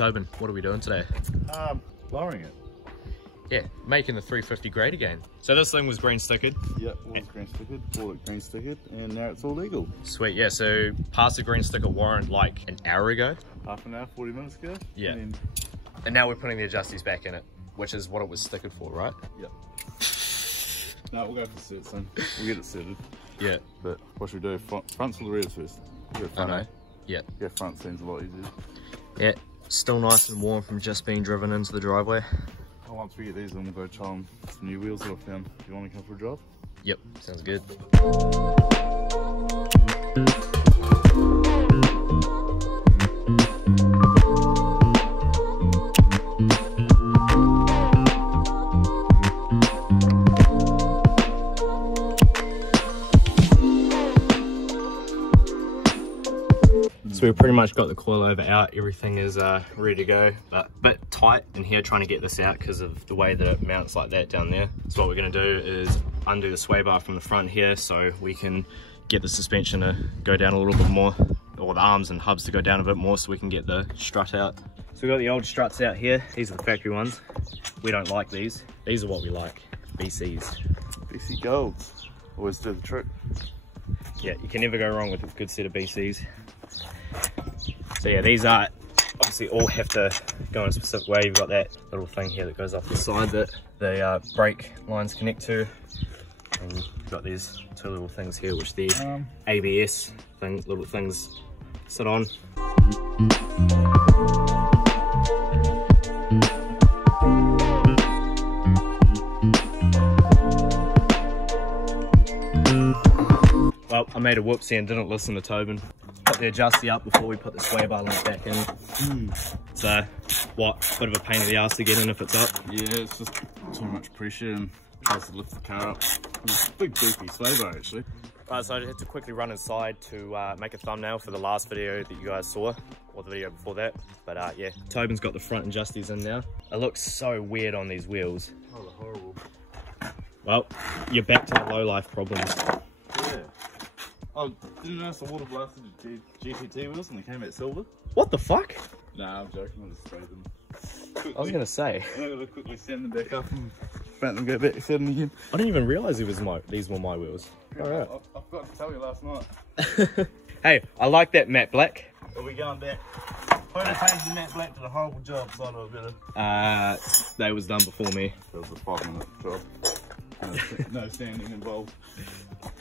Tobin, what are we doing today? Lowering it. Yeah, making the 350 great again. So this thing was green stickered. Yep, all green stickered, all green stickered, and now it's all legal. Sweet, yeah, so passed the green sticker warrant like an hour ago. Half an hour, 40 minutes ago. Yeah. And now we're putting the adjusties back in it, which is what it was stickered for, right? Yep. No, we'll go for the cert soon. We'll get it certed. Yeah. But what should we do? Fronts or the rears first? I know. Yeah. Yeah, front seems a lot easier. Yeah, still nice and warm from just being driven into the driveway. Oh, once we get these, then we'll go try on some new wheels that I found. Do you want to come for a drive? Yep, sounds good. So we've pretty much got the coilover out, everything is ready to go, but a bit tight in here trying to get this out because of the way that it mounts like that down there. So what we're going to do is undo the sway bar from the front here so we can get the suspension to go down a little bit more, or the arms and hubs to go down a bit more so we can get the strut out. So we've got the old struts out here. These are the factory ones. We don't like these. These are what we like, BCs. BC Golds. Always do the trick. Yeah, you can never go wrong with a good set of BCs. So yeah, these are obviously all have to go in a specific way. You've got that little thing here that goes off the side that the brake lines connect to. And you've got these two little things here which the ABS little things sit on. Well, I made a whoopsie and didn't listen to Tobin. Put the adjusty up before we put the sway bar link back in. So, what? Bit of a pain in the ass to get in if it's up. Yeah, it's just too much pressure and tries to lift the car up. It's a big beefy sway bar actually. Right, so I had to quickly run inside to make a thumbnail for the last video that you guys saw, or the video before that. But yeah, Tobin's got the front adjusties in now. It looks so weird on these wheels. Oh, they're horrible. Well, you're back to the low life problems. Yeah. Oh, did you notice the water blasted GTT wheels and they came out silver? What the fuck? Nah, I'm joking, I just sprayed them. Quickly. I was gonna say. I'm gonna quickly send them back up and let them go back to setting again. I didn't even realise these were my wheels. Alright. I forgot to tell you last night. Hey, I like that matte black. Are we going back? Whoever painted matte black did a horrible job, so I know better. That was done before me. It was a 5-minute job. No standing involved.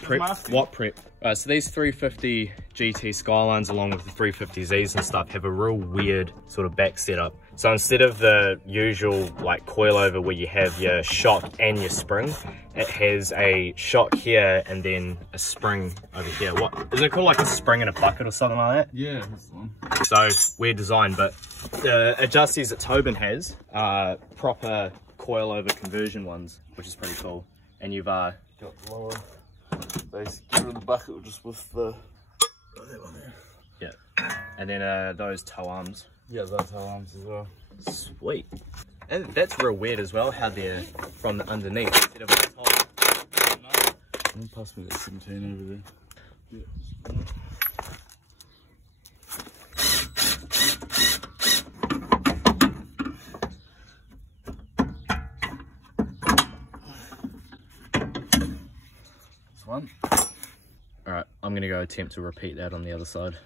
Prep? What prep? So these 350 GT Skylines along with the 350Zs and stuff have a real weird sort of back setup. So instead of the usual like coilover where you have your shock and your spring, it has a shock here and then a spring over here. What is it called, like a spring in a bucket or something like that? Yeah, that's the one. So weird design, but the adjusties that Tobin has are proper coilover conversion ones, which is pretty cool. And you've got the lower base, get rid of the bucket just with the that one there. Yeah, and then those toe arms. Yeah, those toe arms as well. Sweet. And that's real weird as well, how they're from the underneath instead of the top. Pass me that 17 over there. Yeah. One. All right, I'm gonna go attempt to repeat that on the other side.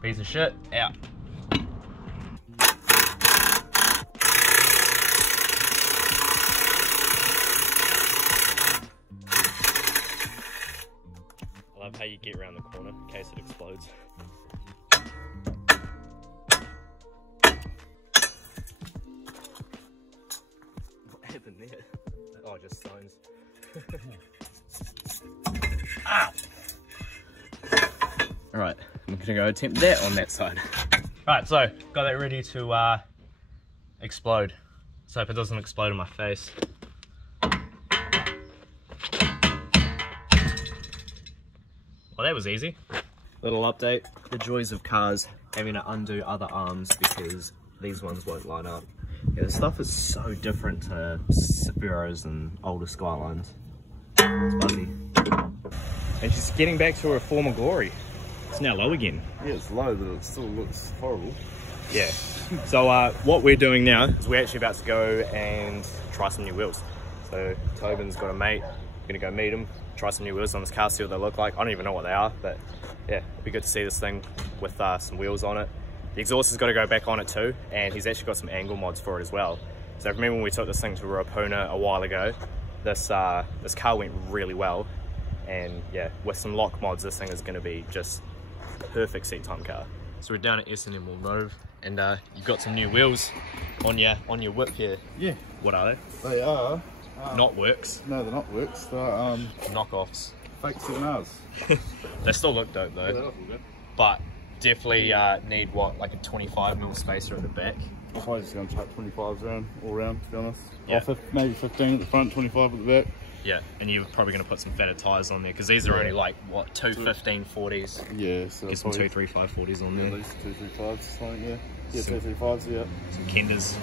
Piece of shit, out. How you get around the corner in case it explodes. What happened there? Oh, just stones. Ah! Alright, I'm gonna go attempt that on that side. Right, so got that ready to explode. So if it doesn't explode in my face. Well, that was easy. Little update, the joys of cars having to undo other arms because these ones won't line up. Yeah, this stuff is so different to Sephiro's and older Skylines. It's fuzzy. And she's getting back to her former glory. It's now low again. Yeah, it's low, but it still looks horrible. Yeah. So what we're doing now is we're actually about to go and try some new wheels. So Tobin's got a mate, gonna go meet him, try some new wheels on this car, see what they look like. I don't even know what they are, but yeah, it'd be good to see this thing with some wheels on it. The exhaust has got to go back on it too, and he's actually got some angle mods for it as well. So remember when we took this thing to Rapuna a while ago, this car went really well, and yeah, with some lock mods, this thing is going to be just perfect seat time car. So we're down at S&M Road, and you've got some new wheels on your whip here. Yeah. What are they? They are. Not works. No, they're not works. They're Knockoffs. fake 7Rs. They still look dope though. Yeah, they look all good. But definitely need what, like a 25mm spacer at the back. I'm probably just going to chuck 25s around, all around, to be honest. Yeah. Maybe 15 at the front, 25 at the back. Yeah, and you're probably going to put some fatter tyres on there because these are only like, what, 215/40s? Yeah, so get some 235/40s on there. At least 235s, something, yeah. Yeah, 235s, yeah. Some Kenders.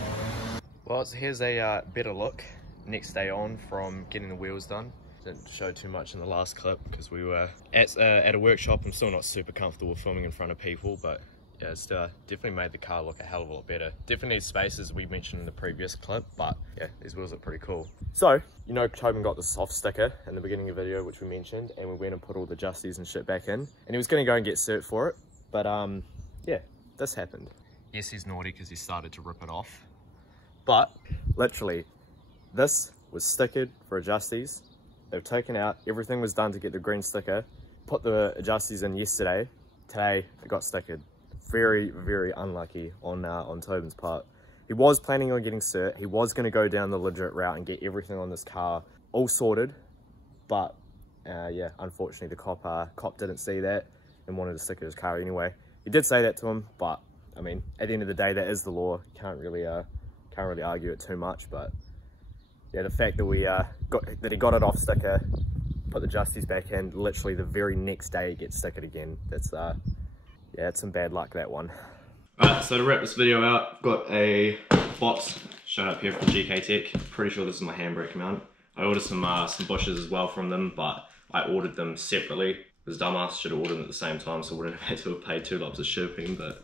Well, so here's a better look next day on from getting the wheels done. Didn't show too much in the last clip because we were at a workshop. I'm still not super comfortable filming in front of people, but yeah, it's definitely made the car look a hell of a lot better. Definitely needs spacers, we mentioned in the previous clip, but yeah, these wheels look pretty cool. So, you know, Tobin got the soft sticker in the beginning of the video, which we mentioned, and we went and put all the adjusties and shit back in, and he was going to go and get cert for it, but yeah, this happened. Yes, he's naughty because he started to rip it off, but literally, this was stickered for adjusties. They've taken out, everything was done to get the green sticker, put the adjusties in yesterday. Today, it got stickered. Very, very unlucky on Tobin's part. He was planning on getting cert. He was going to go down the legit route and get everything on this car all sorted. But, yeah, unfortunately, the cop didn't see that and wanted to sticker his car anyway. He did say that to him, but, I mean, at the end of the day, that is the law. You can't really argue it too much, but yeah, the fact that he got it off sticker, put the adjusties back in, literally the very next day it gets stickered again. That's yeah, it's some bad luck, that one. Alright, so to wrap this video out, got a box showed up here from GK Tech. Pretty sure this is my handbrake mount. I ordered some bushes as well from them, but I ordered them separately. This dumbass should have ordered them at the same time, so I wouldn't have had to have paid 2 lots of shipping, but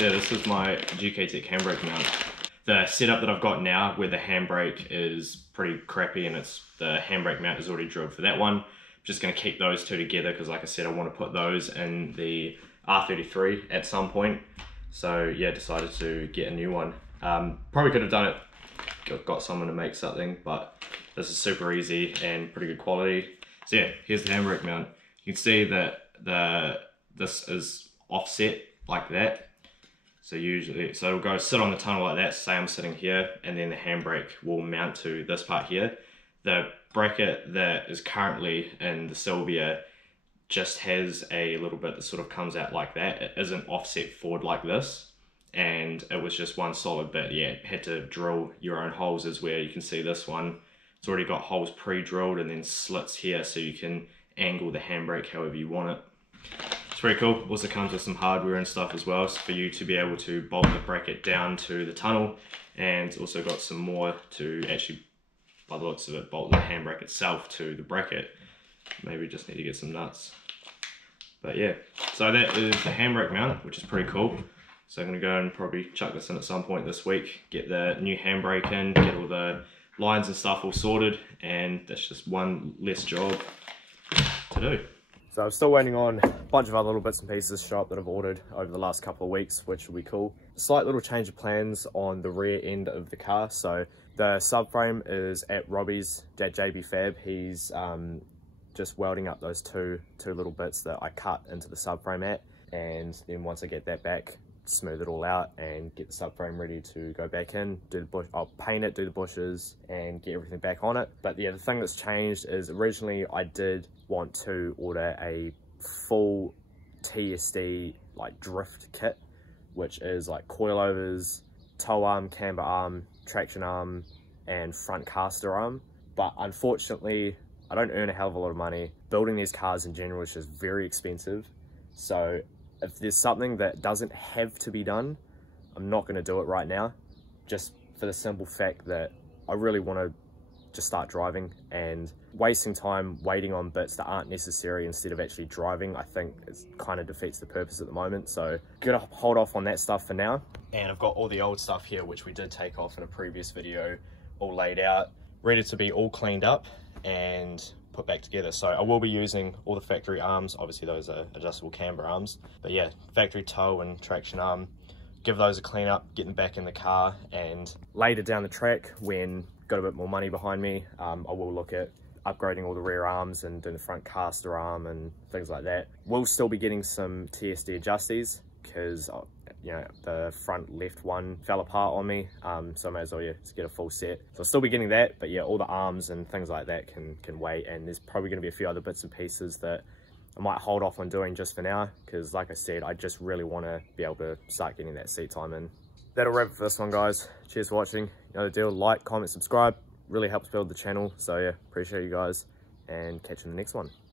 yeah, this is my GK Tech handbrake mount. The setup that I've got now where the handbrake is pretty crappy and the handbrake mount is already drilled for that one. I'm just going to keep those two together because like I said, I want to put those in the R33 at some point. So yeah, decided to get a new one. Probably could have done it, got someone to make something, but this is super easy and pretty good quality. So yeah, here's the handbrake mount. You can see that this is offset like that. So it'll go sit on the tunnel like that, say I'm sitting here, and then the handbrake will mount to this part here. The bracket that is currently in the Sylvia just has a little bit that sort of comes out like that. It isn't offset forward like this, and it was just one solid bit. Yeah, had to drill your own holes is where you can see this one. It's already got holes pre-drilled and then slits here so you can angle the handbrake however you want it. It's pretty cool. Also comes with some hardware and stuff as well, so for you to be able to bolt the bracket down to the tunnel, and it's also got some more to actually, by the looks of it, bolt the handbrake itself to the bracket. Maybe just need to get some nuts. But yeah, so that is the handbrake mount, which is pretty cool. So I'm going to go and probably chuck this in at some point this week, get the new handbrake in, get all the lines and stuff all sorted, and that's just one less job to do. So I'm still waiting on a bunch of other little bits and pieces to show up that I've ordered over the last couple of weeks, which will be cool. Slight little change of plans on the rear end of the car. So the subframe is at Robbie's, at JB Fab. He's just welding up those two little bits that I cut into the subframe at, and then once I get that back, smooth it all out and get the subframe ready to go back in, do the bush, I'll paint it, do the bushes and get everything back on it. But yeah, the thing that's changed is originally I did want to order a full TSD like drift kit which is like coilovers, tow arm, camber arm, traction arm, and front caster arm. But unfortunately, I don't earn a hell of a lot of money. Building these cars in general is just very expensive. So if there's something that doesn't have to be done, I'm not going to do it right now, just for the simple fact that I really want to just start driving, and wasting time waiting on bits that aren't necessary instead of actually driving, I think it kind of defeats the purpose at the moment. So gonna hold off on that stuff for now. And I've got all the old stuff here, which we did take off in a previous video, all laid out, ready to be all cleaned up and put back together. So I will be using all the factory arms. Obviously those are adjustable camber arms, but yeah, factory tow and traction arm, give those a clean up, get them back in the car, and later down the track, when got a bit more money behind me, I will look at upgrading all the rear arms and doing the front caster arm and things like that. We'll still be getting some TSD adjusties because you know, the front left one fell apart on me, so I may as well just get a full set. So I'll still be getting that, but yeah, all the arms and things like that can wait, and there's probably going to be a few other bits and pieces that I might hold off on doing just for now, because like I said, I just really want to be able to start getting that seat time in. That'll wrap it for this one, guys. Cheers for watching. You know the deal, like, comment, subscribe, really helps build the channel. So yeah, appreciate you guys, and catch you in the next one.